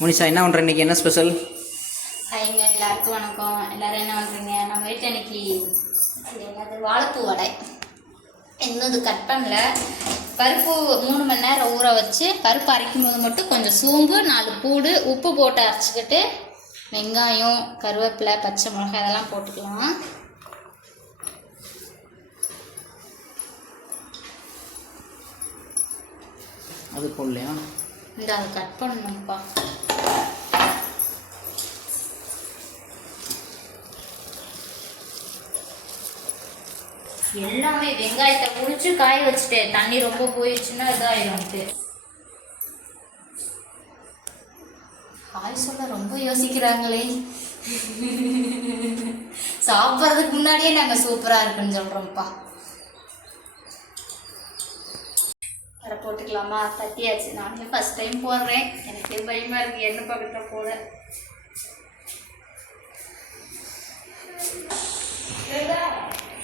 முனிஷா என்ன பண்ணுற இன்னைக்கு? என்ன ஸ்பெஷல் ஹைங்க எல்லாருக்கும் வணக்கம். எல்லாரும் என்ன பண்ணுறீங்க நம்ம வீட்டில் இன்னைக்கு என்னது? வாழைப்பூ வடை. இன்னும் இது கட் பண்ணல. பருப்பு மூணு மணி நேரம் ஊற வச்சு பருப்பு அரைக்கும் போது மட்டும் கொஞ்சம் சோம்பு நாலு பூடு உப்பு போட்டு அரைச்சிக்கிட்டு வெங்காயம் கருவேப்பிலை பச்சை மிளகாய் இதெல்லாம் போட்டுக்கலாம். அது போடலையா? இந்த அதை கட் பண்ணணும்ப்பா. எல்லாமே வெங்காயத்தை முடிச்சு காய வச்சுட்டேன் தண்ணி ரொம்ப போயிடுச்சுன்னா இதாயிடும் ஹாய் காய் சொல்ல ரொம்ப யோசிக்கிறாங்களே. சாப்பிட்றதுக்கு முன்னாடியே நாங்கள் சூப்பராக இருக்குன்னு சொல்கிறோம்ப்பா அதை போட்டுக்கலாமா? தட்டியாச்சு. நானே ஃபஸ்ட் டைம் போடுறேன். எனக்கே பயமாக இருக்குது என்ன பக்கத்தை போட.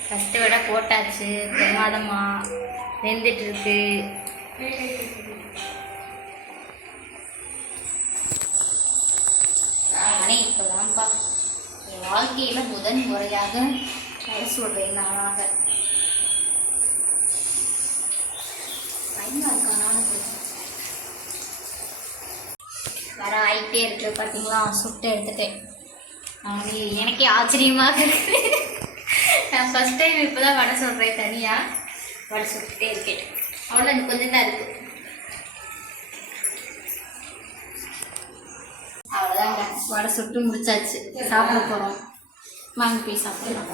ஃபஸ்ட்டு விட போட்டாச்சு. பிரமாதமா. வெந்துட்டு இருக்கு. நானே இப்போதான்ப்பா. என் வாழ்க்கையில் முதன் முறையாக வர சொல்கிறேன் நானாக. வர ஆகிட்டே இருக்கு பார்த்தீங்களா சுட்டு எடுத்துட்டேன் அவங்க எனக்கே ஆச்சரியமாக இருக்கு. நான் ஃபஸ்ட் டைம் இப்போ தான் வடை சொல்கிறேன் தனியாக வடை சுட்டுட்டே இருக்கேன். அவ்வளோ எனக்கு கொஞ்சம் தான் இருக்குது அவ்வளோதாங்க வடை சுட்டு முடிச்சாச்சு. சாப்பிட போகிறோம் வாங்க போய் சாப்பிடலாம்.